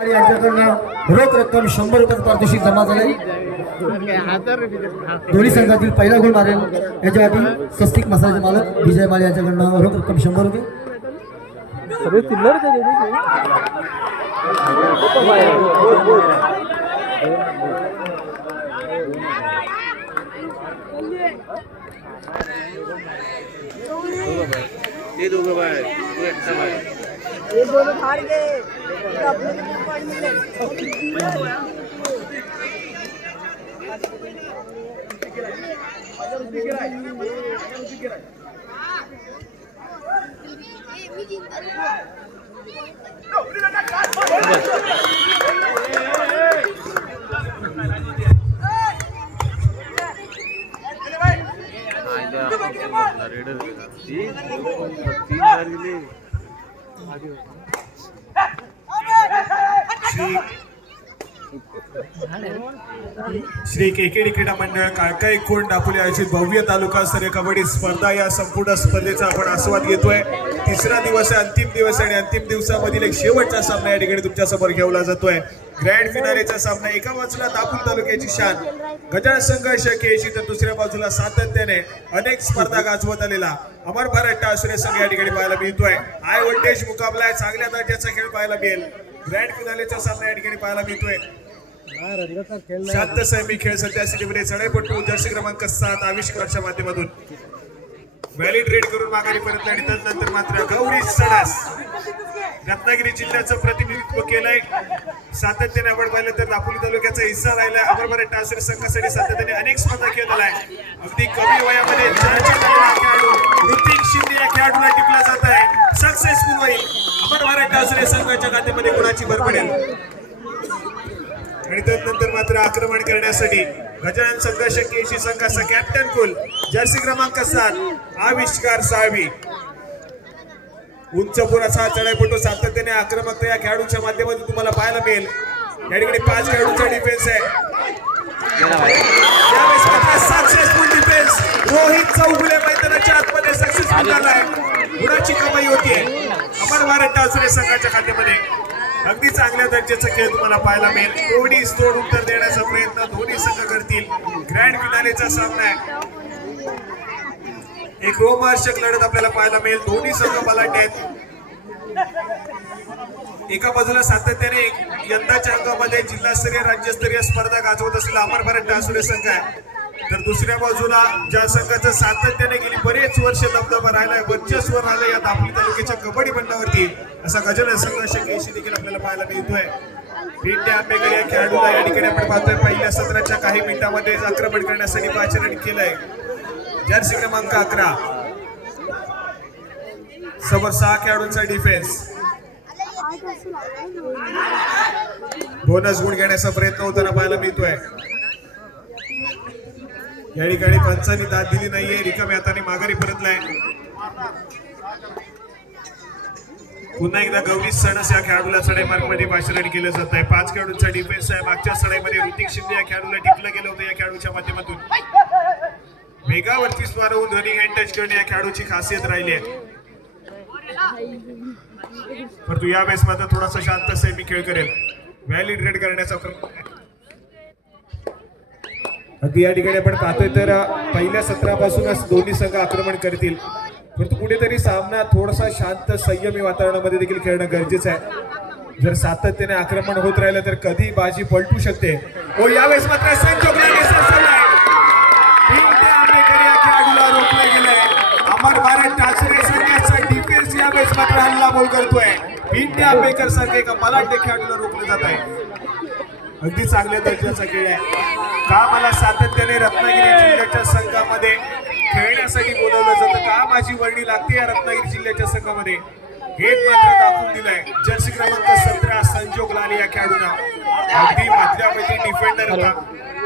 यांच्याकडनं रोख रक्कम 100 रुपये पारितोषिक जमा झाले। दोन्ही संघातील पहिला गोल मारेल याच्यासाठी स्वस्तिक मसाल्याचे मालक विजय माळे यांच्याकडनं रोख रक्कम 100 रुपये। सगळे चिल्लर ये दोघं बाय तू एकटा बाय ये दोनों हार गए तो अपने को पॉइंट मिले श्री केकेडी क्रीडा मंडळ काळकाई कोंड दापोली आयोजित भव्य तालुकास्तरीय कबड्डी स्पर्धा या संपूर्ण स्पर्धेचा आपण आस्वाद घेतोय। तिसरा दिवस आहे, अंतिम दिवस आणि अंतिम दिवसामधील एक शेवटचा सामना या ठिकाणी तुमच्या समोर घेवला जातोय। ग्रँड फिनालेचा सामना एका बाजूला दापोली तालुक्याची शान गजानन संघर्ष केशी तर दुसऱ्या बाजूला सातत्याने अनेक स्पर्धा गाजवत आलेला अमर भारत टासुरे संघ या ठिकाणी पाहायला मिळतोय। हाय व्होल्टेज मुकाबला आहे, चांगल्या दर्जाचा खेळ पाहायला मिळेल। ग्रँड फिनालेचा सामना या ठिकाणी पाहायला मिळतोय। शांत संयमी खेळ सध्या स्थितीमध्ये चढाईपटू जर्सी क्रमांक 7 आविष्कारच्या माध्यमातून व्हॅलिड रेड करून माघारी परतले आणि त्यानंतर मात्र गौरी सडास रत्नागिरी जिल्ह्याचं प्रतिनिधित्व केलंय। सातत्याने आपण पाहिलं तर दापोली तालुक्याचा हिस्सा राहिलाय। अमर भारत टासुरे संघासाठी सातत्याने अनेक स्पर्धा खेळलेला आहे। अगदी कमी वयामध्ये खेळाडू ऋतिक शिंदे या खेळाडूला टिपला जात आहे। सक्सेसफुल होईल अमर भारत टासुरे संघाच्या खात्यामध्ये गुणाची भर पडेल आणि त्यानंतर मात्र आक्रमण करण्यासाठी गजानन संघर्ष केशी संघाचा कॅप्टन कुल जर्सी क्रमांक 7 आविष्कार साळवी उंच पुराचा चढाईपटू सातत्याने आक्रमक या खेळाडूच्या माध्यमातून तुम्हाला पाहायला मिळेल। या ठिकाणी 5 खेळाडूंचा डिफेन्स आहे। यावेळेस मात्र सक्सेसफुल डिफेन्स रोहित चौगुले मैदानाच्या आतमध्ये सक्सेसफुल झालाय। गुणाची कमाई होतीये अमर भारत टासुरे संघाच्या खात्यामध्ये। अगदी चांगल्या दर्जाचा खेळ तुम्हाला पाहायला मिळेल। तोडीस तोड उत्तर देण्याचा प्रयत्न दोन्ही संघ करतील। ग्रँड फिनालेचा सामना आहे, एक रोमहर्षक लढत आपल्याला पाहायला मिळेल। दोन्ही संघ बलाढ्य आहेत। एका बाजूला सातत्याने यंदाच्या अंकामध्ये जिल्हास्तरीय राज्यस्तरीय स्पर्धा गाजवत असलेला अमर भारत टासुरे संघ आहे, तर दुसऱ्या बाजूला ज्या संघाचं सातत्याने गेली बरेच वर्ष दबदबा राहिलाय, वर्चस्व राहिलं या दापोली तालुक्याच्या कबड्डी मंडळावरती असा गजानन संघर्ष केशी देखील आपल्याला पाहायला मिळतोय। भेंडे आंबेकर या खेळाडूला या ठिकाणी आपण पाहतोय पहिल्या सत्राच्या काही मिनिटांमध्ये आक्रमण करण्यासाठी पाचारण केलंय। जर्सी क्रमांक 11 समोर 6 खेळाडूंचा डिफेन्स। बोनस गुण घेण्याचा प्रयत्न होताना पाहायला मिळतोय। या ठिकाणी पंचांनी दाद दिली नाहीये, रिकाम्या हाताने माघारी परतलाय। पुन्हा एकदा गौरी सणस या खेळाडूला चढाई मार्ग मध्ये पाचारण केलं जात आहे। 5 खेळाडूंचा डिफेन्स आहे। मागच्या चढाईमध्ये ऋतिक शिंदे या खेळाडूला टिपलं गेलं होतं या खेळाडूच्या माध्यमातून। वेगावरती स्वार होऊन रनिंग हँड टच करणे या खेळाडूची खासियत राहिली आहे, परंतु यावेळेस मात्र थोडासा शांत संयमी खेळ करेल। व्हॅलिड रेड करण्याचा अगदी या ठिकाणी आपण पाहतोय तर पहिल्या सत्रापासूनच दोन्ही संघ आक्रमण करतील, परंतु कुठेतरी सामना थोडासा शांत संयमी वातावरणामध्ये देखील खेळणं गरजेचं आहे। जर सातत्याने आक्रमण होत राहिलं तर कधी बाजी पलटू शकते। ओ यावेळेस मात्र खेळाडूला रोखलं गेलंय। अमर भारत टासुरे संघाचा डिफेन्स यावेळेस मात्र हल्लाबोल करतोय। भिंडे आंबेकर सारखे एका बलाढ्य खेळाडूला रोखलं जात आहे। अगदी चांगल्या दर्जाचा खेळ आहे। का मला सातत्याने रत्नागिरी जिल्ह्याच्या संघामध्ये खेळण्यासाठी बोलवलं जातं, का माझी वर्णी लागते या रत्नागिरी जिल्ह्याच्या संघामध्ये, हे मात्र दाखवून दिलंय। जर्सी क्रमांक 17 संजोग लाल या खेळाडूला अगदी मधल्यापैकी डिफेंडर होता,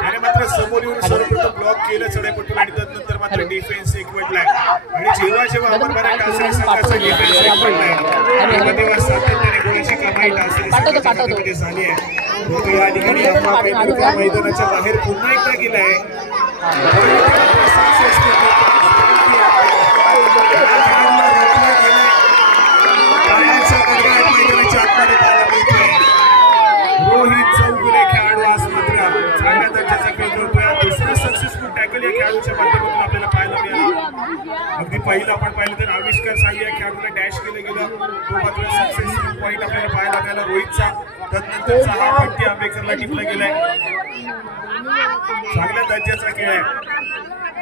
त्याने मात्र समोर येऊन सर्वप्रथम ब्लॉक केलं चढाईपटून आणि त्यानंतर मात्र डिफेन्स एक पडलाय। आणि जेव्हा अमर भारत टासुरे संघाचा डिफेन्स एक पडलाय तेव्हा सातत्याने गोळीची कमाई टासुरे संघामध्ये झाली आहे। या ठिकाणी मैदानाच्या बाहेर पुन्हा एकदा गेलाय। खेळाडूच्या माध्यमातून आपल्याला पाहायला मिळाला. अगदी पहिलं आपण पाहिलं तर आविष्कार साई या खेळाडूला डॅश केलं गेलं, तो मात्र सक्सेसफुल पॉईंट आपल्याला पाहायला मिळाला रोहितचा. तदनंतरचा हा पट्टी आंबेकरला टिपला गेलाय. चांगल्या दर्जाचा खेळ आहे.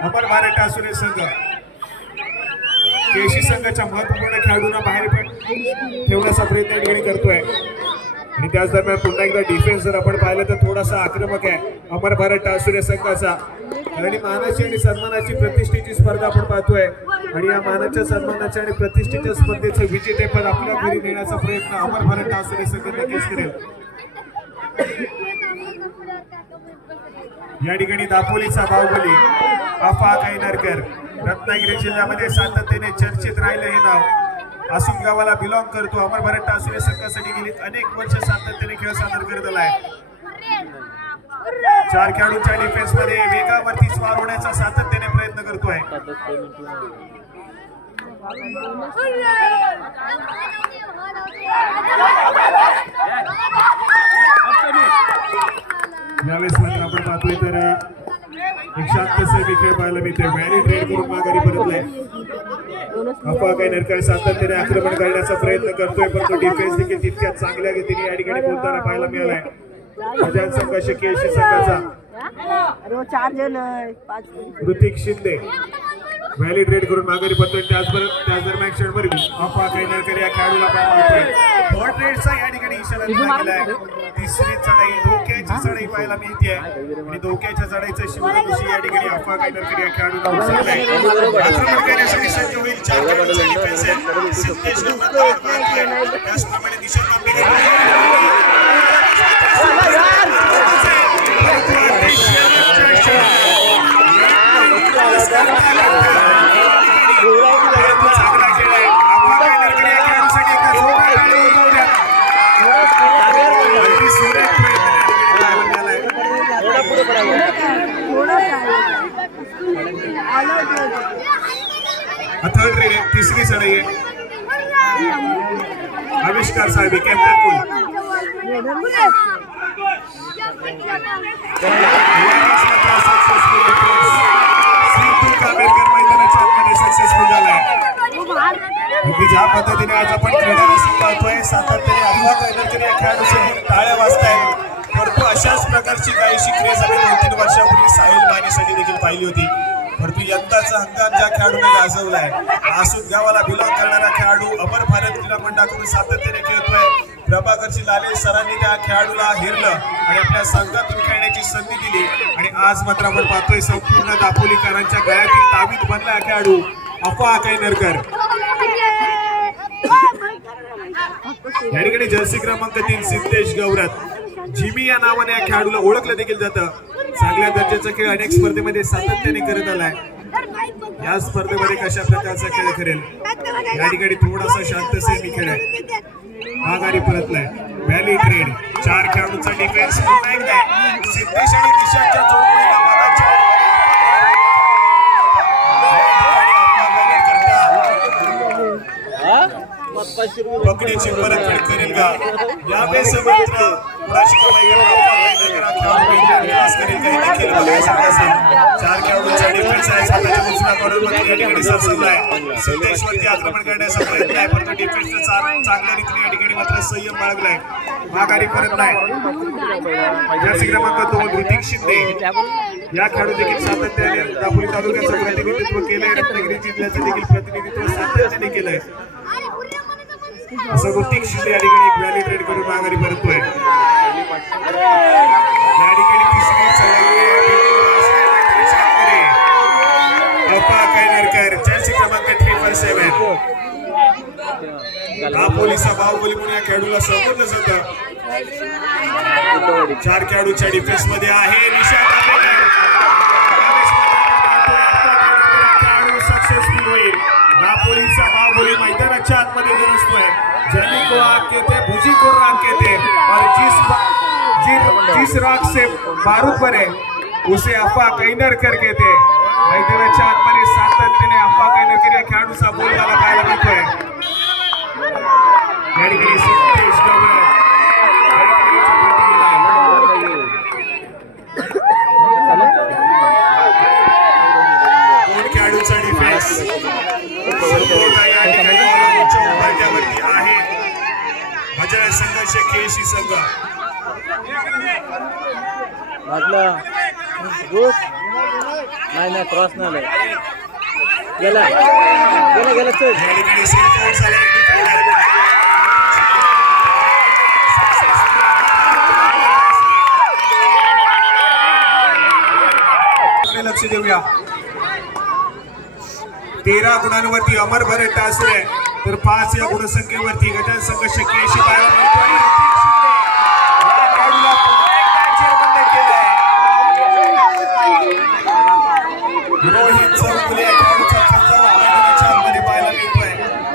अमर भारत टासुरे संघ केशी संघाच्या महत्वपूर्ण खेळाडूंना बाहेर ठेवण्याचा प्रयत्न या ठिकाणी करतोय. आणि त्याच दरम्यान पुन्हा एकदा डिफेन्स जर आपण पाहिलं तर थोडासा आक्रमक आहे अमर भारत टासुरे संघाचा. आणि मानाची आणि सन्मानाची प्रतिष्ठेची स्पर्धा आपण पाहतोय. आणि या मानाच्या सन्मानाच्या आणि प्रतिष्ठेच्या स्पर्धेचं विजेतेपद आपल्या घरी नेण्याचा प्रयत्न अमर भारत टासुरे संघ नक्कीच करेल. या ठिकाणी दापोलीचा बाहुबली आफा कैनरकर रत्नागिरी जिल्ह्यामध्ये सातत्याने चर्चेत राहिलं हे नाव. आसून गावाला बिलॉंग करतो. अमर भारत टासुरे संघासाठी गेली अनेक वर्ष सातत्याने खेळ सादर करत आलाय. 4 खेळाडूंच्या डिफेन्स मध्ये वेगावरती स्वार होण्याचा सातत्याने प्रयत्न करतोय. यावेळेस मात्र आपण पाहतोय तर एक शांतसेवी खेळ पाहायला मिळते. व्हॅली ट्रेड करून माघारी परतलाय. अफवा कैनरकर सातत्याने आक्रमण करण्याचा प्रयत्न करतोय, परंतु डिफेन्स देखील तितक्यात चांगल्या गतीने या ठिकाणी बोलताना पाहायला मिळालाय. अजान संघ केशी संघाचा ऋतिक शिंदे व्हॅली ट्रेड करून माघारी परतोय. त्याच दरम्यान क्षणभर अफवा कैनरकर या खेळाडूला पाहतोय. थर्ड ट्रेडचा या ठिकाणी इशारा दिला गेलाय. तिसरी चढाई धोक्याची चढाई पाहायला मिळते आणि धोक्याच्या चढाईचं शिवधनुष्य या ठिकाणी अफवा कैनरकर या खेळाडूला उचललाय. आक्रमण करण्यासाठी सज्ज होईल. 4 खेळाडूंचा डिफेन्स आहे. सिद्धेश त्याचप्रमाणे दिशा थर्ड रेड आहे. तिसरी चढाई आहे. आविष्कार साहेब कॅप्टन कुल मैदानाच्या आतमध्ये सक्सेसफुल झालाय. ज्या पद्धतीने आज आपण क्रीडा रसिक पाहतोय सातत्याने अफवा कैनरकर या खेळाडूसाठी टाळ्या वाजतायत. परंतु अशाच प्रकारची काहीशी क्रेज आम्ही 2-3 वर्षापूर्वी साहिल मानेसाठी देखील पाहिली होती. परंतु यंदाचा हंगाम ज्या खेळाडूने गाजवलाय आसूद गावाला बिलॉंग करणारा खेळाडू अमर भारत क्रीडा मंडळाकडून सातत्याने खेळतोय. प्रभाकरची लाले सरांनी त्या खेळाडूला हेरलं आणि आपल्या संघातून खेळण्याची संधी दिली. आणि आज मात्र आपण पाहतोय संपूर्ण दापोलीकरांच्या गळ्यातील तावीत बनला खेळाडू अफवा कैनरकर. या ठिकाणी जर्सी क्रमांक 3 सिद्धेश गौरत जिमी या नावाने या खेळाडूला ओळखलं देखील जातं. चांगल्या दर्जाचा खेळ अनेक स्पर्धेमध्ये सातत्याने करत आलाय. या स्पर्धेमध्ये कशा प्रकारचा खेळ करेल या ठिकाणी थोडासा शांतसेवी खेळ आहे. माघारी परतलाय. व्हॅली ट्रेड 4 खेळाडूंचा डिफेन्स पुन्हा एकदा सिद्धेश आणि निशांतच्या जोडीने पकडीची परतफेड करेल का यावेळेस मात्र कुणाशी कमाई देखील बघायचं. 4 खेळाडूंचा डिफेन्स आहे. स्वतःच्या दुसऱ्या कॉर्नरमध्ये या ठिकाणी सरसवलाय. सिद्धेशवरती आक्रमण करण्याचा प्रयत्न आहे, परंतु डिफेन्सनं चांगल्या रीतीने या ठिकाणी मात्र संयम बाळगलाय. माघारी परतलाय. जर्सी क्रमांक 2 ऋतिक शिंदे या खेळाडू देखील सातत्याने दापोली तालुक्याचं प्रतिनिधित्व केलंय. रत्नागिरी जिल्ह्याचं देखील प्रतिनिधित्व सातत्याने केलंय. असं ऋतिक शिंदे या ठिकाणी एक व्हॅली ट्रेड करून माघारी परततोय. या ठिकाणी तिसरी चढाई अफवा कैनरकर जर्सी क्रमांक 347 दापोलीचा बाहुबली म्हणून या खेळाडूला संबोधलं जातं. 4 खेळाडूच्या डिफेन्स मध्ये आहे. खेळाडू सक्सेसफुल होईल. दापोलीचा बाहुबली मैदानाच्या आतमध्ये गरजतोय. जनी को आग कहते, भुजी को राग कहते और जिस राग से बारूद बने उसे अफवा कैनरकर कहते. मैदानाच्या आतमध्ये सातत्याने अफवा कैनरकर या खेळाडूचा बोलबाला पाहायला मिळतोय. या ठिकाणी सिद्धेश गौरत संघ. वाटलं गुड नाही नाही क्रॉस नाही गेला गेला गेला चल या ठिकाणी सेफ आउट झाला. लक्ष देऊया. 13 गुणांवरती अमर भरत टासरे तर 5 या गुणसंख्येवरती गजानन संघ 86 पाहायला मिळतोय. या खेळाडूला पुन्हा एकदा चेअरबंद केलंय. रोहित चौगुले या खेळाडूचा चौथा मैदानाच्या आतमध्ये पाहायला मिळतोय.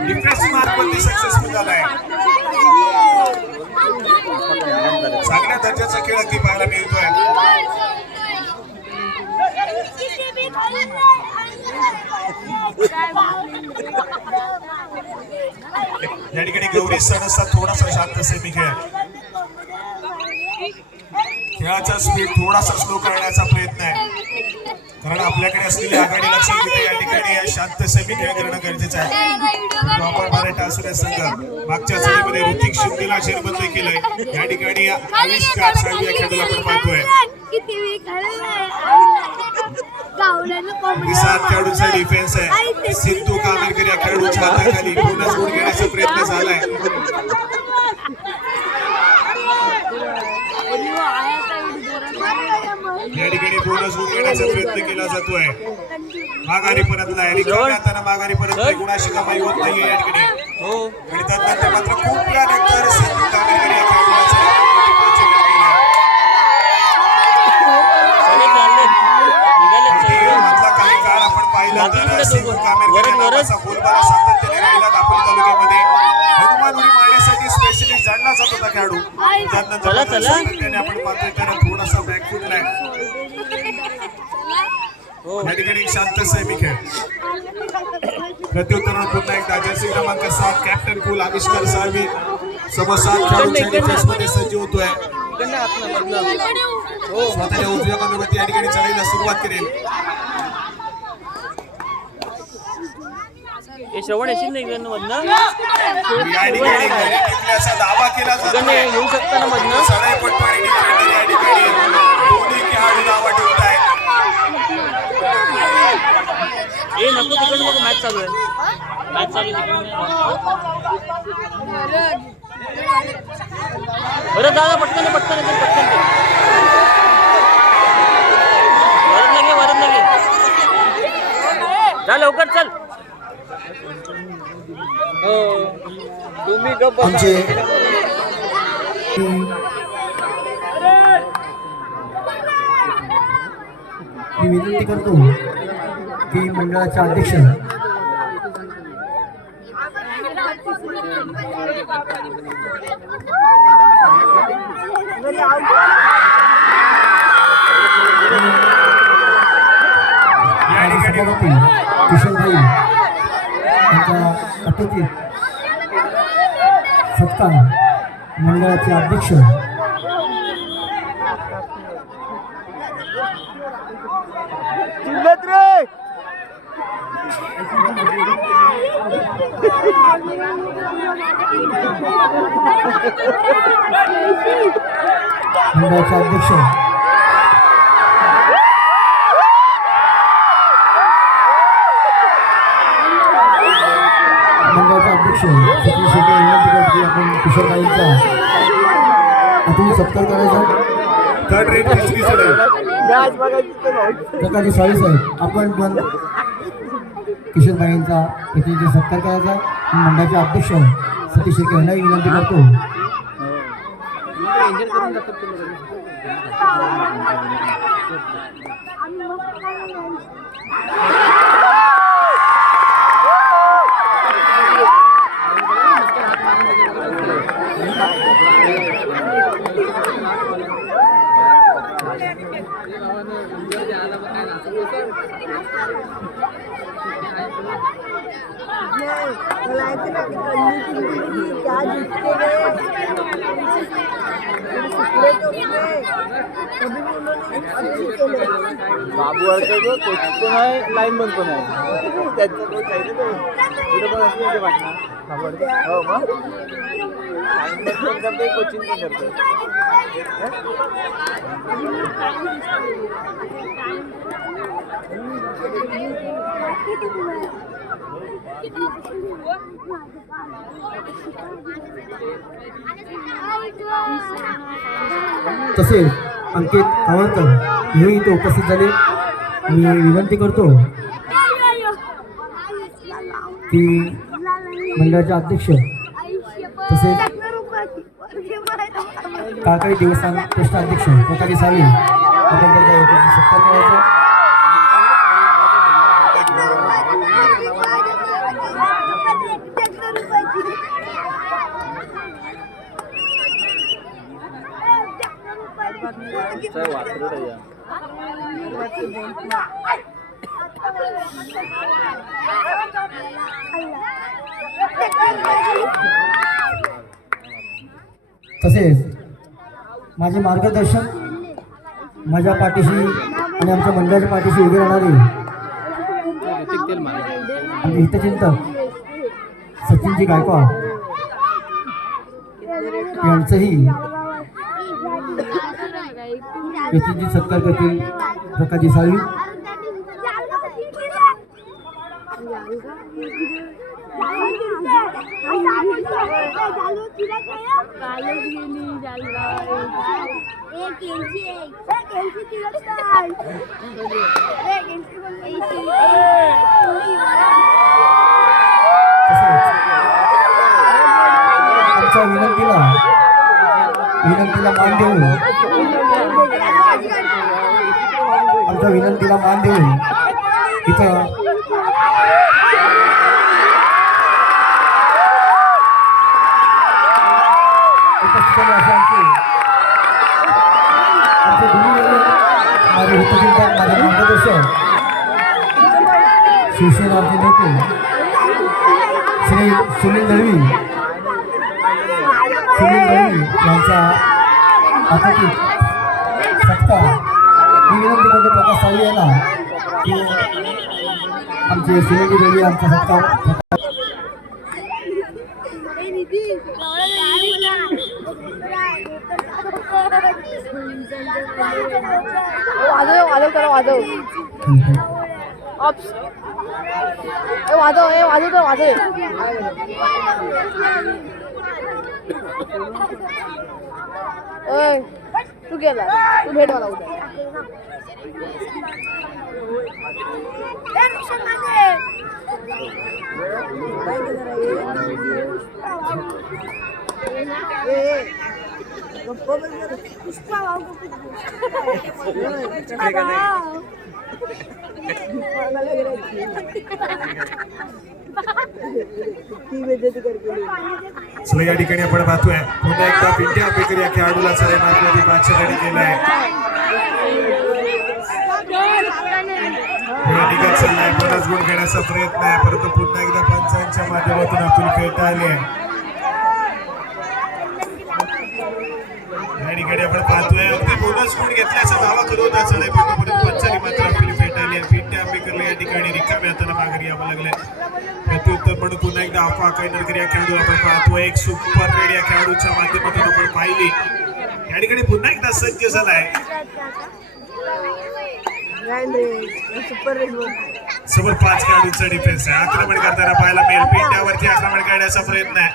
डिफेन्स मार्कवरती सक्सेसफुल झालाय. चांगल्या दर्जाचा खेळ अगदी पाहायला मिळतोय. या ठिकाणी गौरी सण असतात थोडासा शांत सेमी खेळ. खेळाचा स्पीड थोडासा स्लो करण्याचा प्रयत्न आहे कारण आपल्याकडे असलेली आघाडी लक्षात घेता या ठिकाणी शांत सेमी खेळ करणं गरजेचं आहे. प्रॉपर मराठा असुऱ्या संघ मागच्या सणीमध्ये ऋतिक शिंदेला शेरबंद केलंय. या ठिकाणी आविष्कार साहेब या खेळाला आपण पाहतोय. 7 खेळाडूंचा डिफेन्स आहे. सिद्धू कामेरकर या खेळाडूच्या हाताखाली बोनस गुण घेण्याचा प्रयत्न झालाय. या ठिकाणी बोनस गुण घेण्याचा प्रयत्न केला जातोय. माघारी परतलाय रिकाम्या माघारी परतलाय. गुणाशी कमाई होत नाहीये या ठिकाणी. आणि त्यानंतर मात्र खूप वेळानंतर सिद्धू कामेरकर या खेळाडूचा काही काळ आपण पाहिला तर सिद्धू कामेरकर नावाचा बोलबाला सातत्याने राहिला दापोली तालुक्यामध्ये. हनुमान उडी मारण्यासाठी स्पेशली जाणला जात होता खेळाडू. त्यानंतर सातत्याने आपण पाहतोय तर थोडासा बॅकफुटलाय. या ठिकाणी शांत सेमी खेळ. प्रत्युत्तर पुन्हा एकदा जर्सी क्रमांक 7 कॅप्टन कुल आविष्कार साळवी समोर 7 खेळाडूंच्या डिफेन्स मध्ये सज्ज होतोय. स्वतःच्या उजव्या बाजूवरती या ठिकाणी चढायला सुरुवात करेल. श्रवण येशील नाही मधनं या ठिकाणी घरी टिकल्याचा दावा केला जातो. येऊ शकता ना मधनं सराय पटवाडी डिफेंडर या ठिकाणी दोन्ही खेळाडू दावा ठेवत आहेत. ए नको तिकडे नको मॅच चालू आहे मॅच चालू आहे बरं दादा पटकन पटकन पटकन वरद लगे जा लवकर चल. हो तुम्ही गप्प आमचे मी विनंती करतो की मंडळाचे अध्यक्ष सभापती किशोरभाई यांच्या अतिथी सत्कार मंडळाचे अध्यक्ष मंडळाचे अध्यक्ष सतीश शेटे विनंती करतो की आपण किशोरबाईंचा अतिथी सत्कार करायचा. थर्ड रेट तिसरी सर प्रकाश साळी साहेब आपण पण किशोरबाईंचा अतिथी सत्कार करायचा. मंडळाचे अध्यक्ष सतीश शेटे यांनाही विनंती करतो. बाबू अडकं कोच पण आहे लाईन बंद पण आहे त्यांचं कोच आहे ना तो कुठं पण असं वाटणार बाबू अडकं हो मग तसेच अंकित कावळकर हे इथे उपस्थित झाले. मी विनंती करतो की मंडळाचे अध्यक्ष तसेच काळकडी देवस्थान ट्रस्ट अध्यक्ष प्रकाश साळवे आपण त्यांचा सत्कार करायचा. तसेच माझे मार्गदर्शक माझ्या पाठीशी आणि आमच्या मंडळाच्या पाठीशी उभे राहणारे आमचे हितचिंतक सचिनजी गायकवाड यांचंही व्यक्तींची सत्कार करतील प्रकाशजी साळवी. आमच्या विनंतीला मान देऊन आमच्या विनंतीला मान देऊन इथं उपस्थित असे आमचे गुरुवर्य माझे हितचिंतक माझे मार्गदर्शक शिवसेनाचे नेते श्री सुनील दळवी यांचा अतिथी सत्कार मी विनंती करतो प्रकाश साळवे यांना की आमचे सुनील दळवी यांचा सत्कार वाजव करा वाजव ऑप्स वाजव तर वाजव. तू गेला तू भेट मला उद्या. चला या ठिकाणी आपण पाहतोय पुन्हा एकदा पिंट्या बेकर या खेळाडूला सारे मार्कमध्ये 500 गडी केलाय. निघत चाललाय 50 गुण घेण्याचा प्रयत्न आहे परंतु पुन्हा एकदा पंचांच्या माध्यमातून अतुल फेटाळले. या ठिकाणी आपण पाहतोय अगदी बोनस गुण घेतल्याचा दावा करून चढाई परंतु पंचांनी मात्र अतुल फेटाळले. पिंट्या बेकरला या ठिकाणी रिकाम्या हाताने माघारी यावं लागलंय. प्रत्युत्तर म्हणून पुन्हा एकदा अफवा कायनरकर या खेळाडू आपण पाहतोय. एक सुपर रेड या खेळाडूच्या माध्यमातून आपण पाहिली. या ठिकाणी पुन्हा एकदा सज्ज झालाय. समोर 5 खेळाडूंचा डिफेन्स आहे. आक्रमण करताना पाहायला मिळेल. पिंट्यावरती आक्रमण करण्याचा प्रयत्न आहे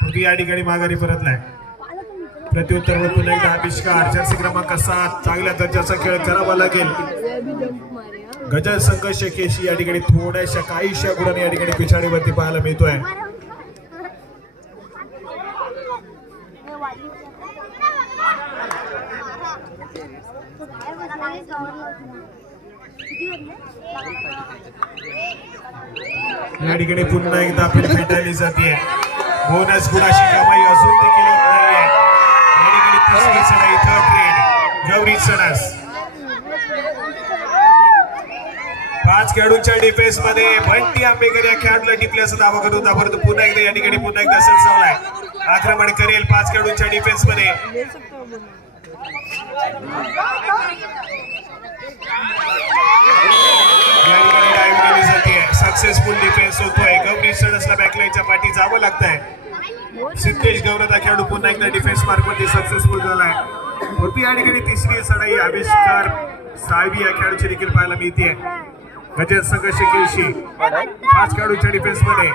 परंतु या ठिकाणी माघारी परतलाय. प्रत्युत्तर पुन्हा एकदा आविष्कार जर्सी क्रमांक 7 चांगल्या दर्जाचा खेळ करावा लागेल. गजल संघर्ष केशी या ठिकाणी थोड्याशा काहीशा गुणांनी या ठिकाणी पिछाडीवरती पाहायला मिळतोय. या ठिकाणी पुन्हा एकदा आपण फेटाळली जाते. बोनस गुणाची कमाई अजून देखील होत नाहीये. या ठिकाणी तिसरी चढाई थर्ड रेड गौरी सणस 5 खेळाडूंच्या डिफेन्स मध्ये बंटी आंबेकर या खेळाडूला टिपल्याचा दावा करत होता परंतु पुन्हा एकदा या ठिकाणी पुन्हा एकदा सरसावलाय. आक्रमण करेल 5 खेळाडूंच्या डिफेन्स मध्ये. सक्सेसफुल डिफेन्स होतोय. गौरी सणसला बॅकलाईनच्या पाठी जावं लागतंय. सिद्धेश गौरव खेळाडू पुन्हा एकदा डिफेन्स मार्कवरती सक्सेसफुल झालाय. परंतु या ठिकाणी तिसरी सडाई आविष्कार साहेबी या खेळाडूची देखील पाहायला मिळते. गजर संघर्ष केळशी 5 खेळाडूच्या डिफेन्स मध्ये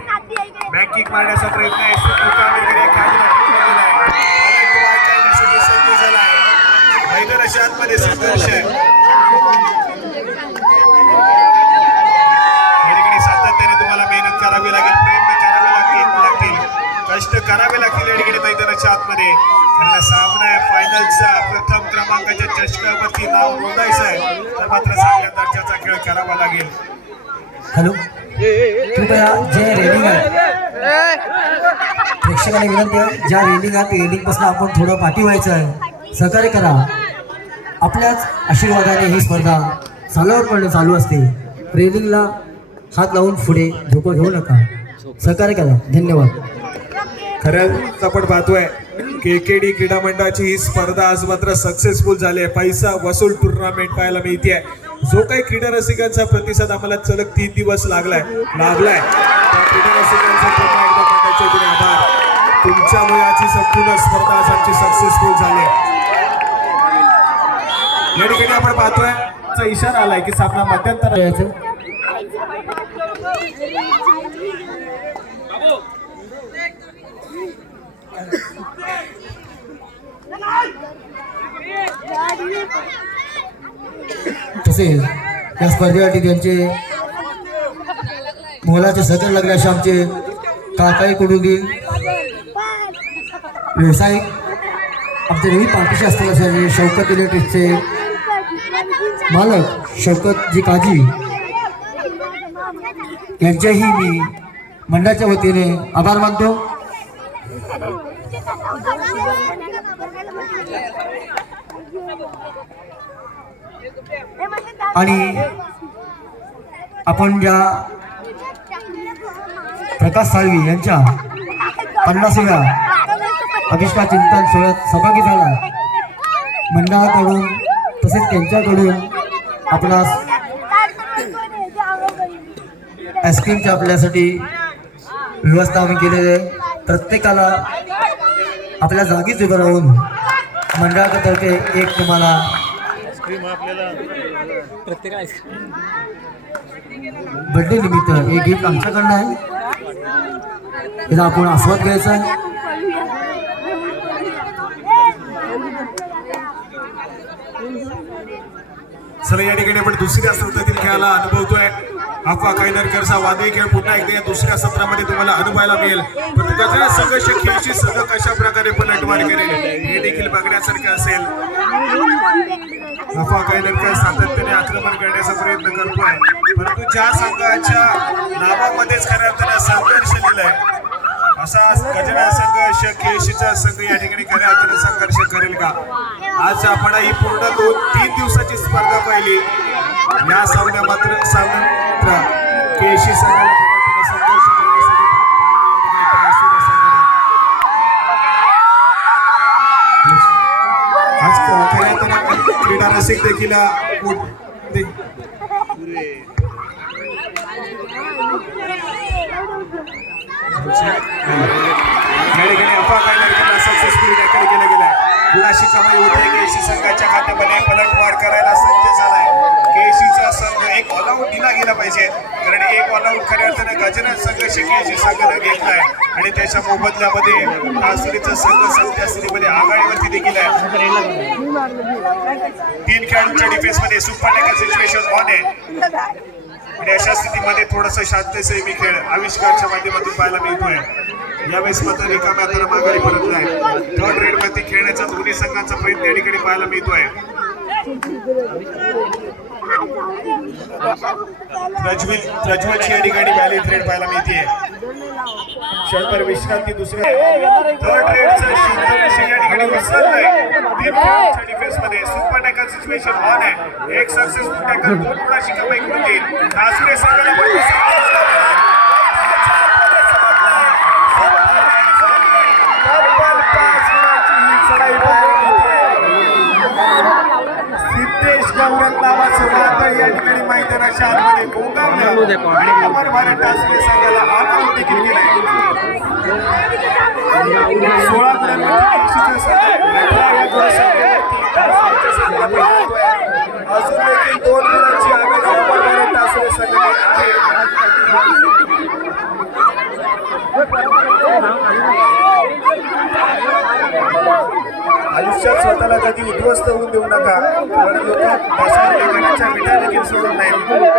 बॅक किक मारण्याचा प्रयत्न आहे. मैदानाच्या आतमध्ये संघर्ष आहे. या ठिकाणी सातत्याने तुम्हाला मेहनत करावी लागेल, प्रयत्न करावे लागतील, कष्ट करावे लागतील. या ठिकाणी मैदानाच्या आतमध्ये त्यांना सामना आहे फायनलचा. प्रथम क्रमांकाच्या चषकावरती नाव नोंदायचं आहे तर मात्र चांगल्या दर्जाचा खेळ करावा लागेल. हॅलो, कृपया जे रेलिंग आहे प्रेक्षकांना विनंती आहे, ज्या रेलिंग आहे ते रेलिंग पासून आपण थोडं पाठी व्हायचं आहे. सहकार्य करा. आपल्याच आशीर्वादाने ही स्पर्धा चालू चालू असते. रेलिंगला हात लावून पुढे धोका घेऊ नका. सहकार्य करा. धन्यवाद. खरंच आपण पाहतोय केकेडी क्रीडा मंडळाची ही स्पर्धा आज मात्र सक्सेसफुल झाली आहे. पैसा वसूल टुर्नामेंट पाहायला मिळते. जो काही क्रीडा रसिकांचा प्रतिसाद आम्हाला सलग 3 दिवस लागलाय त्या क्रीडा रसिकांचा पुन्हा एकदा मंडळाचे आभार. तुमच्यामुळे आजची संपूर्ण स्पर्धा आज आमची सक्सेसफुल झाली. या ठिकाणी आपण पाहतोय इशारा आलाय की सामना मध्यंतर यायचं. तसेच या स्पर्धेसाठी त्यांचे मोलाचे सहकार्य लागले असे आमचे काकाई कुटुंबीय व्यावसायिक आमचे नेहमी पाठीशी असतात असे शौकत इलेक्ट्रिकचे मालक शौकतजी काजी यांचेही मी मंडळाच्या वतीने आभार मानतो. आणि आपण ज्या प्रकाश साळवी यांच्या 50व्या आविष्कार चिंतन सोहळ्यात सहभागी झाला. मंडळाकडून तसेच त्यांच्याकडून आपणास आईस्क्रीमची आपल्यासाठी व्यवस्था आम्ही केलेली आहे. प्रत्येकाला आपल्या जागीच उभं राहून मंडळातर्फे एक तुम्हाला बर्थडे निमित्त एक गिफ्ट आमच्याकडनं आहे. त्याचा आपण आस्वाद घ्यायचा आहे. चला या ठिकाणी आपण दुसऱ्या सत्रातील खेळाला अनुभवतोय. अफवा कायनरकरचा वादळी खेळ पुन्हा एकदा या दुसऱ्या सत्रामध्ये तुम्हाला अनुभवायला मिळेल. पण गजरा संघर्ष खेळची संघ कशा प्रकारे पलटवार करेल हे देखील बघण्यासारखं असेल. अफवा कायनरकर सातत्याने आक्रमण करण्याचा प्रयत्न करतोय, परंतु ज्या संघाच्या नावामध्येच खऱ्या अर्थाने संघर्ष लिहिलाय असा गजरा संघर्ष खेळशीचा संघ या ठिकाणी खऱ्या अर्थाने संघर्ष करेल का? आज आपण ही पूर्ण 2-3 दिवसाची स्पर्धा पाहिली. या सामन्या मात्र केळशी संघाला संघर्ष करण्यासाठी क्रीडा रसिक देखील अफवा कायनरकरला सक्सेसफुली टॅकल केलं गेलंय. गुणाशी कमाई होते. केळशी संघाच्या खात्यामध्ये पलटवार करायला सज्ज झालाय. केळशीचा संघ एक ऑलआउट दिला गेला पाहिजे, कारण एक ऑलआउट खऱ्या अर्थाने गजरा संघर्ष केळशी संघानं घेतलाय आणि त्याच्या मोबदल्यामध्ये तासुरीचा संघ सध्या स्थितीमध्ये आघाडीवरती देखील आहे. 3 खेळाडूंच्या डिफेन्स मध्ये सुपर टॅकल सिच्युएशन ऑन आहे आणि अशा स्थितीमध्ये थोडंसं शांततेचा खेळ आविष्कारच्या माध्यमातून पाहायला मिळतोय. यावेळेस मात्र रिकाम्या हाताने माघारी परतलाय. 3rd रेड मध्ये खेळण्याचा दोन्ही संघांचा प्रयत्न या ठिकाणी पाहायला मिळतोय. प्रज्वलची या ठिकाणी व्हॅली थ्रेड पाहायला मिळते. क्षणभर विश्रांती दुसऱ्या 3rd रेडचा शिंदे या ठिकाणी विसरलाय. 3 खेळाडूंच्या डिफेन्स मध्ये सुपर टॅकल सिच्युएशन ऑन आहे. एक सक्सेसफुल टॅकल 2 गुणाशी कमाई करून देईल. तासुरे संघाला सिद्धेश गौरव नावाचं वादळ या ठिकाणी मैदानाच्या आतमध्ये गोंगावलं आणि अमर भारत तासुरे संघाला ऑल आउट देखील केलाय. 16 गुणांवरती केशीचा संघ 18 या गुणसंख्येवरती तासगावच्या संघाला पळतोय. अजून देखील 2 गुणांची आघाडी पडणाऱ्या तासगाव संघाने आहे. आयुष्यात स्वतःला कधी उद्ध्वस्त होऊन देऊ नका, कारण लोक दशावताराच्या मिठा देखील सोडत नाहीत.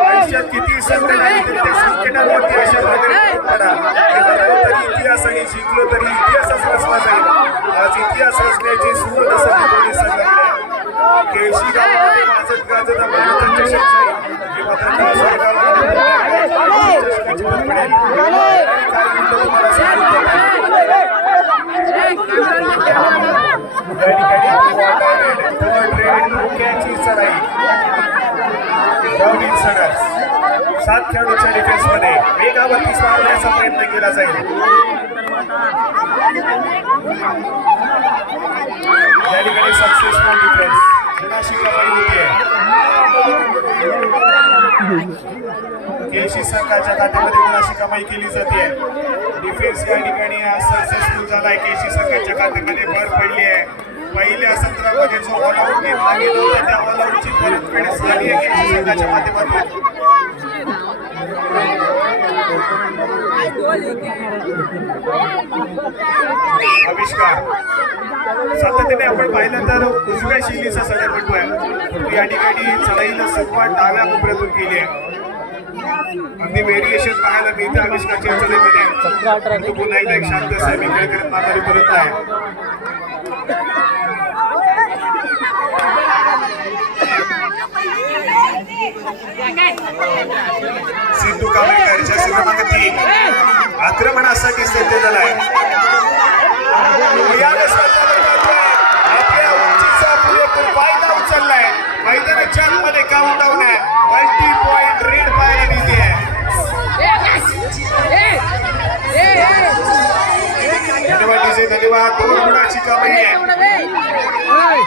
आयुष्यात किती संकट आली तरी त्या संकटांवरती अशा प्रकारे पडा. हरलो तरी इतिहास आणि जिंकलो तरी इतिहासच रचला जाईल. आज इतिहास रचण्याची सुरुवात असं दोन्ही संघाकडे. केळशी गावामध्ये वाजत गाजत आपल्याला चषक जाईल. हे मात्र तासगाव गावामध्ये चषकाची भर पडेल. काय म्हणतो तुम्हाला सांगतो. सात खेळाडूच्या डिफेन्स मध्ये वेगावरती मारण्याचा प्रयत्न केला जाईल. या ठिकाणी सक्सेसफुल डिफेन्स गुणाशी कमाई होती आहे. केळशी संघाच्या खात्यामध्ये गुणाशी कमाई केली जाते. डिफेन्स या ठिकाणी सक्सेसफुल झालाय. केळशी संघाच्या खात्यामध्ये भर पडली आहे. पहिल्या सत्रामध्ये जो ऑल आउट घेतला गेला होता त्या ऑल आउटची परतफेड झाली आहे केळशी संघाच्या माध्यमातून. आविष्कार सातत्याने आपण पाहिलं तर उजव्या शैलीचा सडकपटू आहे. या ठिकाणी चढाईला सुरुवात डाव्या कोपऱ्यातून केली आहे. अगदी व्हेरिएशन पाहायला मिळतं आविष्कारच्या चढाईमध्ये. पुन्हा एकदा एक शांत साहेब खेळ करत माघारी परत आहे. सिद्धू कामेकर जर्सी क्रमांक 3 आक्रमणासाठी सज्ज झालाय. आपल्या उंचीचा पुरेपूर फायदा उचललाय. मैदानाच्या आतमध्ये काउंटडाऊन आहे. मल्टी पॉइंट रीड पाहायला मिळते आहे. धन्यवाद. 2 गुणाची कमाई आहे.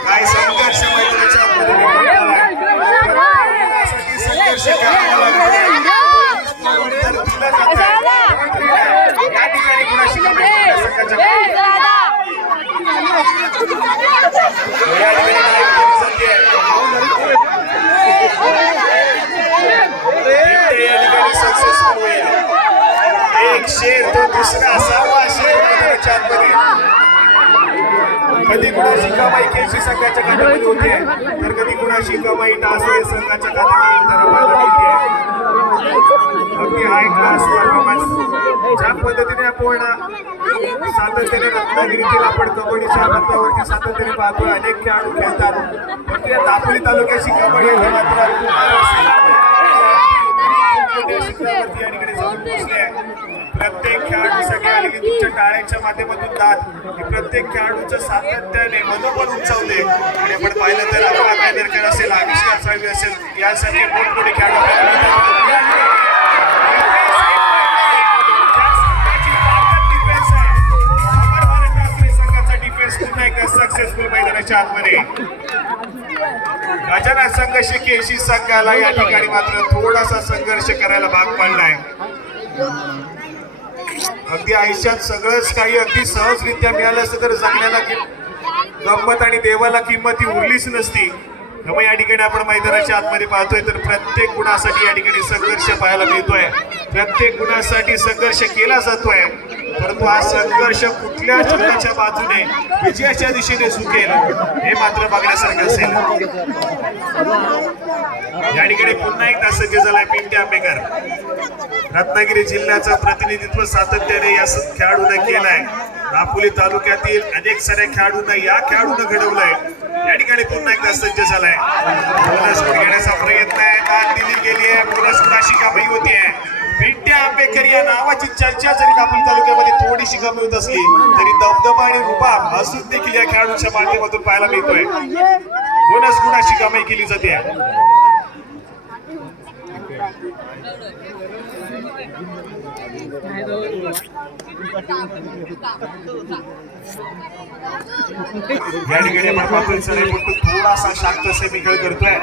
काय संघर्ष मैदानाच्या आतमध्ये संघर्ष करावा लागतो. या ठिकाणी गुणाशी कमाई संघाच्या सक्सेसफुल होईल. एक शेर तो दुसरा 6वा शेर मैदानाच्या आतमध्ये. कधी गुणाशी कमाई केळशी संघाच्या खात्यामध्ये होते तर कधी गुणाशी कमाई तासगाव संघाच्या खात्यामध्ये अगदी हाय क्लास परफॉर्मन्स. ज्या पद्धतीने आपण सातत्याने रत्नागिरीतील आपण कबड्डीच्या पत्त्यावरती सातत्याने पाहतो. अनेक खेळाडू खेळतात, पण त्या दापोली तालुक्याची कबड्डी आहे मात्र शिखरावरती या ठिकाणी जाऊन पोहोचले. प्रत्येक खेळाडू सगळ्या तुमच्या टाळ्याच्या माध्यमातून दात की प्रत्येक खेळाडूचं सातत्याने मनोबल उंचावले. आणि आपण पाहिलं तर अरुणा कायदेकर असेल, आविष्कार साहेब असेल, यासारखे मोठमोठे खेळाडू सक्सेसफुल मैदानाच्या आतमध्ये. गजानन संघर्ष केळशी संघाला या ठिकाणी मात्र थोडासा संघर्ष करायला भाग पडलाय. अगदी आयुष्यात सगळंच काही अगदी सहजरित्या मिळालं असतं तर जगण्याला गंमत आणि देवाला किंमत ही उरलीच नसती. त्यामुळे या ठिकाणी आपण मैदानाच्या आतमध्ये पाहतोय तर प्रत्येक गुणासाठी या ठिकाणी संघर्ष पाहायला मिळतोय. प्रत्येक गुणासाठी संघर्ष केला जातोय, परंतु हा संघर्ष कुठल्या चिन्हाच्या बाजूने विजयाच्या दिशेने झुकेल हे मात्र बघण्यासारखं असेल. या ठिकाणी पुन्हा एकदा सज्ज झालाय पिंटे आंबेकर. रत्नागिरी जिल्ह्याचं प्रतिनिधित्व सातत्याने या खेळाडूने केलंय. दापोली तालुक्यातील अनेक साऱ्या खेळाडूंना या खेळाडूने घडवलंय. या ठिकाणी पुन्हा एकदा सज्ज झालाय. बोनस घेण्याचा प्रयत्न आहे, दाद दिली गेली आहे. बोनस कुणाशी कमाई होती आहे. पिंटे आंबेकर या नावाची चर्चा जरी दापोली तालुक्यामध्ये थोडीशी कमी होत असली तरी दबदबा आणि रुबाब असून देखील या खेळाडूंच्या माध्यमातून पाहायला मिळतोय. बोनस गुणाशी कमाई केली जाते. या ठिकाणी आपण पाहतोय थोडासा शांत सेमीखेळ करतोय,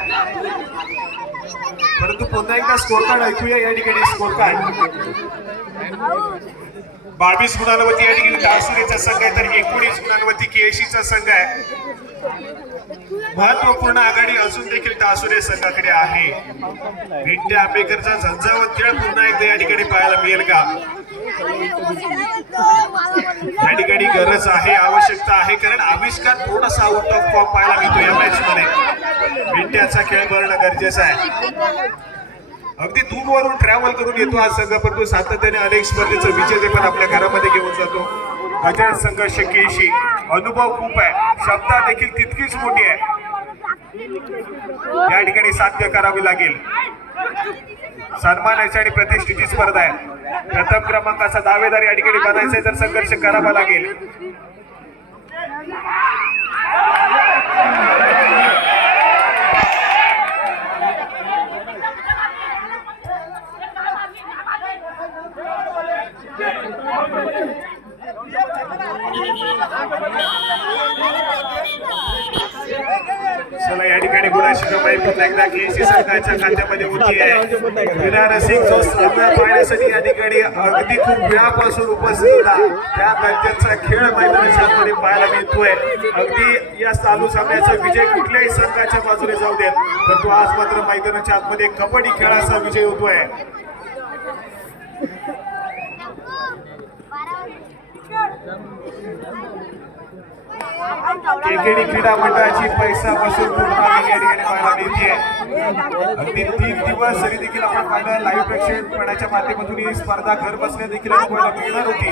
परंतु पुन्हा एकदा स्कोर कार्ड ऐकूया. या ठिकाणी स्कोर कार्ड 22 गुणांवरती या ठिकाणी तासुरेचा संघ आहे, तर 19 गुणांवरती केएससीचा संघ आहे. महत्वपूर्ण आघाडी असून देखील तासुरे संघाकडे आहे. विंट्या आंबेकरचा झंझावत खेळ पुन्हा एकदा या ठिकाणी पाहायला मिळेल का? या ठिकाणी गरज आहे, आवश्यकता आहे, कारण आविष्कार थोडासा आउट ऑफ फॉर्म पाहायला मिळतो या मॅच मध्ये. विंट्याचा खेळ भरणं गरजेचं आहे. अगदी दूरवरून ट्रॅव्हल करून येतो हा संघ, परंतु सातत्याने अनेक स्पर्धेचं विजेतेपण आपल्या घरामध्ये घेऊन जातो. गजानन संघर्ष केशी अनुभव खूप आहे, क्षमता देखील तितकीच मोठी आहे. या ठिकाणी साध्य करावी लागेल. सन्मानाची आणि प्रतिष्ठेची स्पर्धा आहे. प्रथम क्रमांकाचा दावेदार या ठिकाणी बनायचा आहे, तर संघर्ष करावा लागेल. चला या ठिकाणी गुणाची कमाई पुन्हा एकदा केसी संघाच्या खात्यामध्ये होती आहे. विरार सिंग जो सामना पाहण्यासाठी या ठिकाणी अगदी खूप वेळापासून उपस्थित होता, त्या दर्जाचा खेळ मैदानाच्या आतमध्ये पाहायला मिळतोय. अगदी या चालू सामन्याचा विजय कुठल्याही संघाच्या बाजूने जाऊ देत, परंतु आज मात्र मैदानाच्या आतमध्ये कबड्डी खेळाचा विजय होतोय. केकेडी क्रीडा मंडळाची पैसा वसूल पूर्ण या ठिकाणी पाहायला मिळते. अगदी 3 दिवस जरी देखील आपण पाहिलं लाईव्ह प्रक्षेपणाच्या माध्यमातून ही स्पर्धा घर बसल्या देखील अनुभवायला मिळणार होती,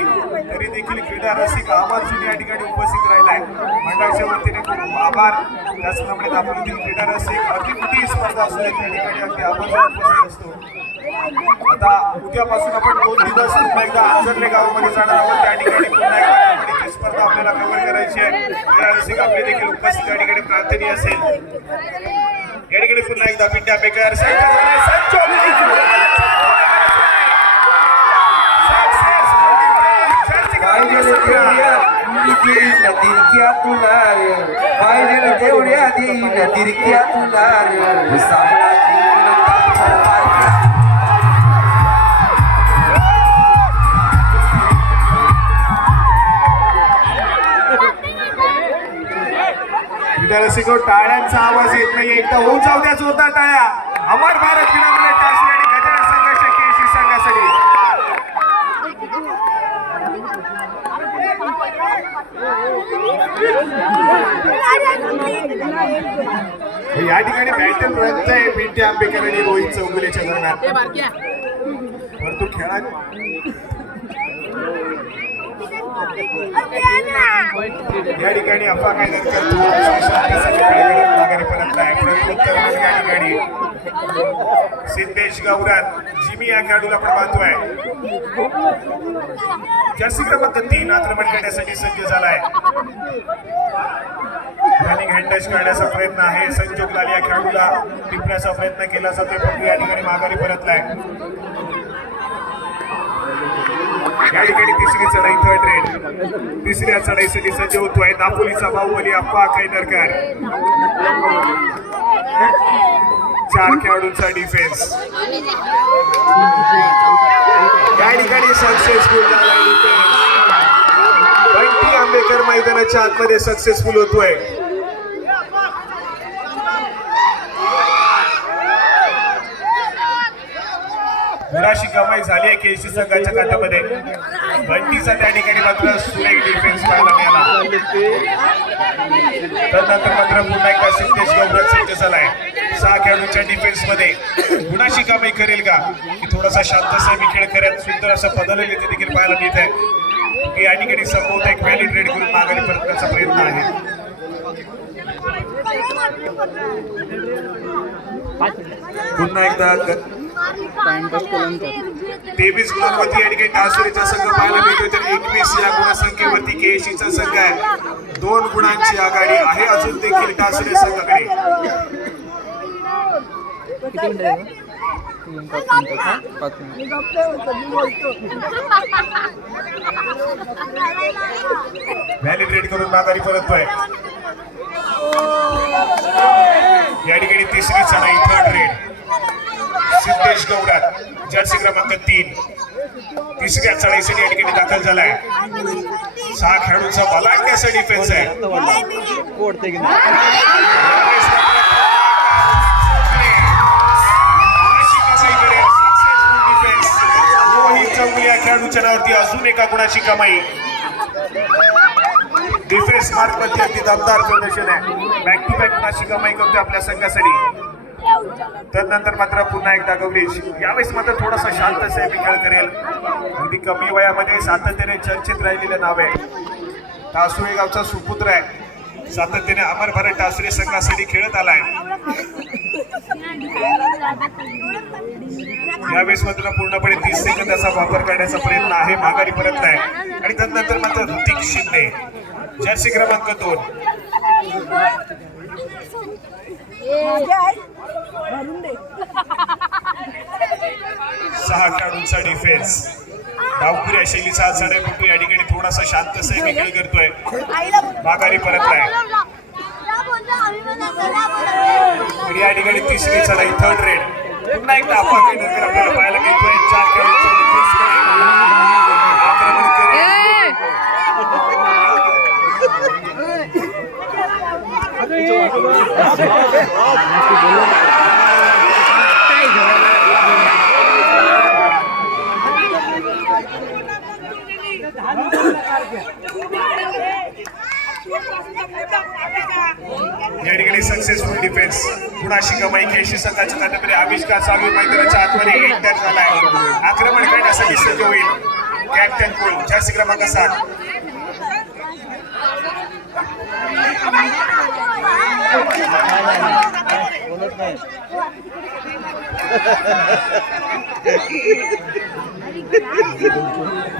तरी देखील क्रीडा रसिक आवर्जून या ठिकाणी उपस्थित राहिलाय. मंडळाच्या वतीने खूप आभार. त्याचप्रमाणे दापोलीतील क्रीडा रसिक अगदी मोठी स्पर्धा असू त्या ठिकाणी अगदी आवर्जून उपस्थित असतो. आता उद्यापासून आपण 2 दिवस पुन्हा एकदा आंजर्ले गावामध्ये जाणार आहोत. त्या ठिकाणी पुन्हा एकदा कबड्डीची स्पर्धा आपल्याला कव्हर करायची आहे. क्रीडा रसिक आपले देखील उपस्थित या ठिकाणी प्रार्थनीय असेल. या ठिकाणी पुन्हा एकदा विंट्या आंबेकर टाळ्यांचा आवाज येत नाही, एकदा होऊन जाऊ द्या जोरदार टाळ्या. अमर भारत क्रीडा मंडळ टासरी आणि गजानन संघर्ष केसी संघासाठी. या ठिकाणी बॅटल रंगतंय विंट्या आंबेकर आणि रोहित चौगुलेच्या दरम्यान, परंतु खेळात या ठिकाणी अफवा काय माघारी परतलाय. या ठिकाणी सिद्धेश गौरात जिमी या खेळाडूला आपण पाहतोय. जर्सी क्रमांक 3 आक्रमण करण्यासाठी सज्ज झालाय. रनिंग हँडटच करण्याचा प्रयत्न आहे. संजोग लाल या खेळाडूला टिपण्याचा प्रयत्न केला जातोय, पण या ठिकाणी माघारी परतलाय. या ठिकाणी तिसरी चढाई थर्ड रेड, तिसऱ्या चढाईसाठी सज्ज होतोय दापोलीचा बाहुबली अप्पा कैनरकर. 4 खेळाडूंचा डिफेन्स या ठिकाणी सक्सेसफुल झालाय. बंटी आंबेकर मैदानाच्या आतमध्ये सक्सेसफुल होतोय. पुराशी कमाई झाली आहे केसी संघाच्या खात्यामध्ये. बंटीचा त्या ठिकाणी मात्र सुरेख डिफेन्स पाहायला मिळाला. त्यानंतर मात्र पुन्हा एकदा सिद्धेश गौरव सज्ज झालाय. 6 खेळाडूंच्या डिफेन्स मध्ये गुणाशी कमाई करेल का, की थोडासा शांतसेवी खेळ करत सुंदर असं बदलले ते देखील पाहायला मिळत आहे. या ठिकाणी संभवत एक व्हॅलिड रेड करून माघारी परतण्याचा प्रयत्न आहे. पुन्हा एकदा 23 गुणांवरती या ठिकाणी टासुरीचा संघ पाहायला मिळतोय, तर 21 या गुणसंख्येवरती केएससीचा संघ आहे. 2 गुणांची आघाडी आहे अजून देखील टासुरे संघाकडे. व्हॅलिड रेड करून माघारी परततोय. या ठिकाणी तिसरी चढाई थर्ड रेड. सिद्धेश गौरात जर्सी क्रमांक 3 तिसऱ्या चढाईसाठी या ठिकाणी दाखल झालाय. 6 खेळाडूंचा बलाढ्याचा डिफेन्स आहे. रोहित चौगुले या खेळाडूच्या नावावरती अजून एका गुणाची कमाई. डिफेन्स मार्क मध्ये अगदी दमदार प्रदर्शन आहे. बॅक टू बॅक गुणाची कमाई करतोय आपल्या संघासाठी. तदनंतर मात्र पुन्हा एकदा गौरीश यावेळेस मात्र थोडासा शांत साहेब खेळ करेल. अगदी कमी वयामध्ये सातत्याने चर्चेत राहिलेलं नाव आहे. टासुळे गावचा सुपुत्र आहे. सातत्याने अमर भारत टासुळे संघासाठी खेळत आलाय. यावेळेस मात्र पूर्णपणे 30 सेकंदाचा वापर करण्याचा प्रयत्न आहे. माघारी परत नाही. आणि तदनंतर मात्र ऋतिक शिंदे जर्सी क्रमांक 2. सहा खेळाडूंचा डिफेन्स. डावखुऱ्या शैलीचा हा चढाईपटू या ठिकाणी थोडासा शांत सैमी खेळ करतोय. माघारी परत नाही. या ठिकाणी तिसरी चढाई थर्ड रेड. पुन्हा एकदा आपण नंतर आपल्याला पाहायला मिळतोय. 4 खेळाडूंचा डिफेन्स आक्रमण करेल. या ठिकाणी सक्सेसफुल डिफेन्स. गुणाशी कमाई. केशी संघाच्या खात्यामध्ये आविष्कार चालू मैदानाच्या आतमध्ये एंटर झालाय. आक्रमण करण्यासाठी सज्ज होईल कॅप्टन कुल जर्सी क्रमांक 7.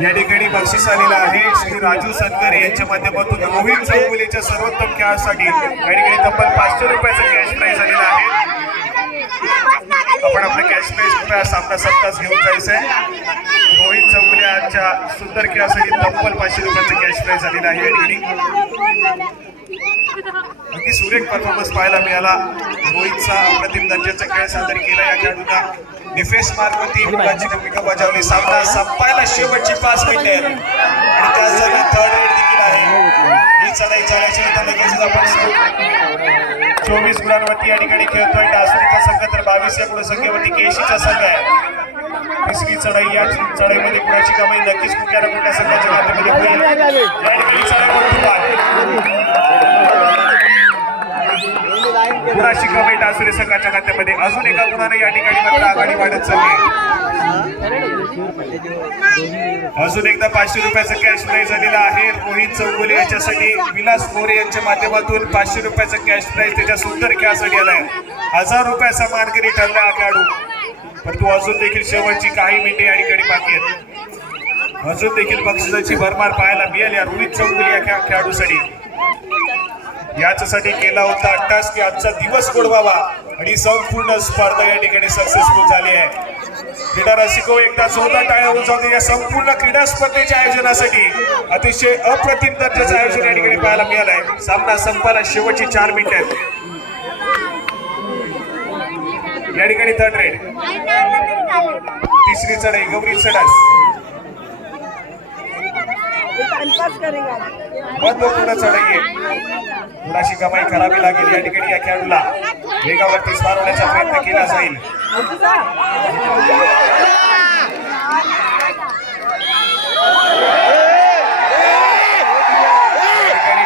या ठिकाणी बक्षीस आलेलं आहे श्री राजू सनकर यांच्या माध्यमातून रोहित चौगुलेच्या सर्वोत्तम खेळासाठी या ठिकाणी तब्बल 500 रुपयाचा कॅश प्राइज आलेला आहे. आपण आपलं कॅश प्राइज सामना सत्ताच घेऊन जायचंय. रोहित चौगुले यांच्या सुंदर खेळासाठी तब्बल 500 रुपयाचा कॅश प्राइज आलेला आहे. या ठिकाणी अगदी सुरेख परफॉर्मन्स पाहायला मिळाला. रोहितचा अप्रतिम दर्जाचा खेळ सादर केला. या खेळाडूंना डिफेन्स मार्कवरती महत्त्वाची भूमिका बजावली. सामना संपायला शेवटची 5 मिनिटे आणि त्यासाठी थर्ड रेड देखील आहे. ही चढाई झाल्याची लगेच आपण 24 गुणांवरती या ठिकाणी खेळतोय टासुरीचा संघ, तर 22 या गुण संख्येवरती केशीचा संघ आहे. तिसरी चढाई. या चढाईमध्ये गुणाची कमाई नक्कीच कुठल्या ना कुठल्या संघाच्या माध्यमातून होईल. या ठिकाणी चढाई गुणाची कमाई टासुरे संघाच्या खात्यामध्ये. अजून एका गुणाने या ठिकाणी मात्र आघाडी वाढत चालली. अजून एकदा 500 रुपयाचा कॅश प्राइज आलेला आहे रोहित चौगुले याच्यासाठी. विलास मोरे यांच्या माध्यमातून 500 रुपयाचा कॅश प्राइज त्याच्या सुंदर खेळासाठी आलाय. 1000 रुपयाचा मानकरी ठरला हा खेळाडू. परंतु अजून देखील शेवटची काही मिनिटे या ठिकाणी बाकी आहेत. अजून देखील बक्षिसाची भरमार पाहायला मिळेल या रोहित चौगुले या खेळाडूसाठी. याच्यासाठी केला होता अट्टास की आजचा दिवस गोडवावा आणि संपूर्ण स्पर्धा या ठिकाणी सक्सेसफुल झाली आहे. क्रीडा रसिको एकदा जोरदार टाळ्या उंचावते या संपूर्ण क्रीडा स्पर्धेच्या आयोजनासाठी. अतिशय अप्रतिम दर्जाचं आयोजन या ठिकाणी पाहायला मिळालंय. सामना संपायला शेवटची 4 मिनिटे आहेत. या ठिकाणी थर्ड रेड. तिसरी चढाई गौरी चढास. महत्वपूर्ण चढाई आहे. गुणाची कमाई करावी लागेल. या ठिकाणी या खेळाडूला वेगावरती स्वारवण्याचा प्रयत्न केला जाईल.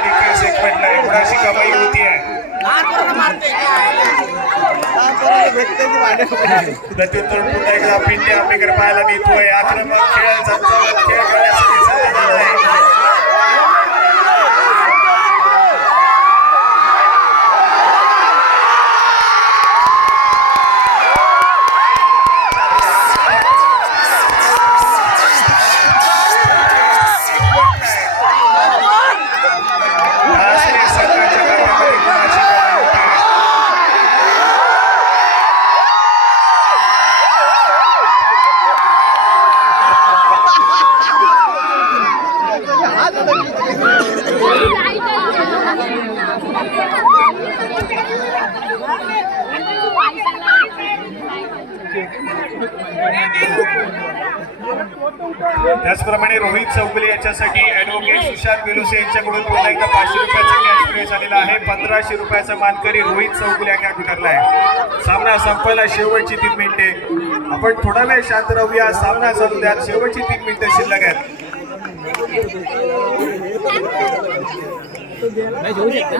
डिफेन्स एक म्हटलंय. गुणाची कमाई होती आहे. पुन्हा एकदा पिंटे आपल्याकडे पाहायला मिळतोय. आक्रमक खेळ खेळण्यासाठी त्याचप्रमाणे रोहित चौगुले याच्यासाठी ऍडव्होकेट सुशांत बेलुसे यांच्याकडून पुन्हा एकदा 500 रुपयाचा कॅश प्राइज आलेला आहे. 1500 रुपयाचा मानकरी रोहित चौगुले या ठरला आहे. सामना संपायला शेवटची 3 मिनिटे. आपण थोडा वेळ शांत राहूया. सामना चालू द्या. शेवटची 3 मिनिटे शिल्लक आहेत. घेऊ शकता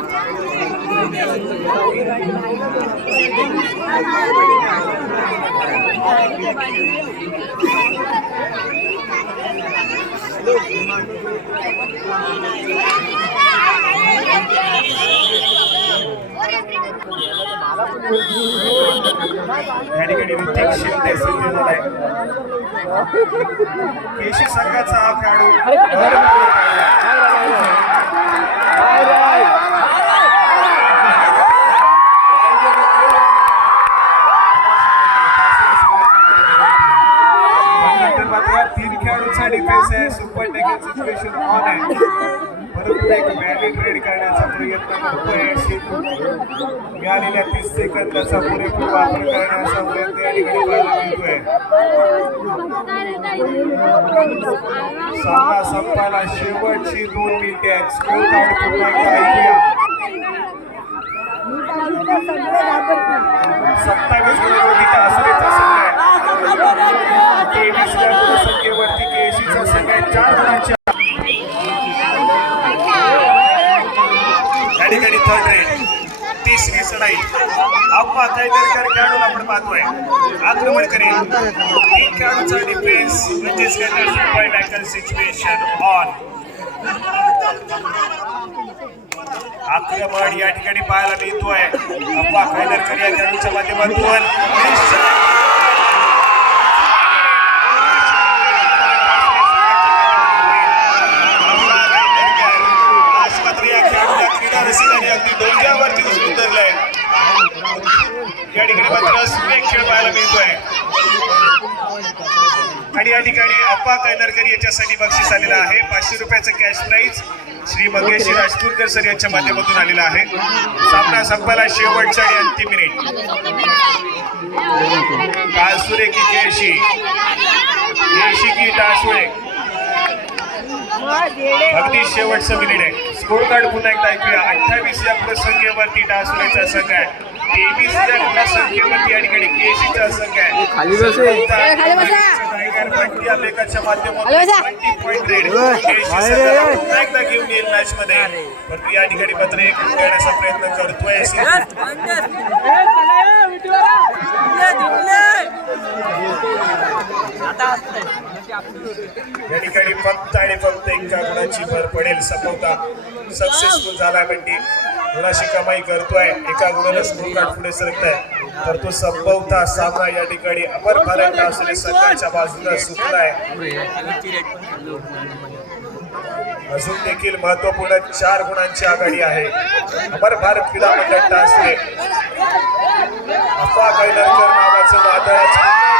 या ठिकाणी ऋतिक शिंदे संधी झालाय. केशी संघाचा हा खेळाडू मात्र 3 खेळाडूचा डिफेन्स आहे. सुपर टेकल सिच्युएशन ऑन आहे. परंतु एक व्हॅलिड रेड करण्याचा प्रयत्न करतोय. मिळालेल्या 30 सेकंदाचा पुरेपूर वापर करण्याचा प्रयत्न या ठिकाणी पाहायला मिळतोय. सामना संपायला शेवटची 2 मिनिटे आहेत. स्कोर कार्ड पुन्हा एकदा ऐकूया. 27 गुणांवरती आसरेचा संघ आहे. 23व्या गुणसंख्येवरती केसीचा संघ आहे. 4 गुणांच्या या ठिकाणी थर्ड रेड. 3री चढाई. अप्पा कैदरकर खेळाडूला आपण पाहतोय. आक्रमण करेल. 3 खेळाडूचा डिफेन्स म्हणजेच काय सुपर टॅकल सिच्युएशन ऑन. आक्रमण या ठिकाणी पाहायला मिळतोय. अप्पा कैदरकर या खेळाडूच्या माध्यमातून अगदी डोंग्यावरती उचलून धरलंय. या ठिकाणी मात्र सुरेख खेळ पाहायला मिळतोय. आणि या ठिकाणी अप्पा कैदरकर याच्यासाठी बक्षीस आलेला आहे. 500 रुपयाचं cash prize Shri Mangeshi Rajpurkar sir यांच्या माध्यमातून आलेला आहे. सामना संपायला शेवटचा आणि अंतिम मिनिट. टाळसुरे की केशी, केशी की टाळसुरे, अगदी शेवटचं मिनिट आहे. स्कोर कार्ड पुन्हा एकदा ऐकूया. 28 या गुणसंख्येवरती टाळसुरेचा संघ आहे. 23 या गुणसंख्येवरती या ठिकाणी केशीचा संघ आहे. खाली लेखाच्या माध्यमातून 20 पॉइंट रेड पुन्हा एकदा घेऊन येईल मॅच मध्ये. परंतु या ठिकाणी मात्र एक गुण घेण्याचा प्रयत्न करतोय. या ठिकाणी फक्त आणि फक्त एका गुणाची भर पडेल. संपवता सक्सेसफुल झाला. बंटी गुणाशी कमाई करतोय. एका गुणाला स्कोर कार्ड पुढे सरकत आहे. तर तो संपवता सामना या ठिकाणी अमर भारत असलेल्या संघाच्या बाजूला सुटलाय. अजून देखील महत्वपूर्ण 4 गुणांची आघाडी आहे. अमर भारत क्रीडा मंडळ टासले अफवा कैदरकर नावाचं वादळाचं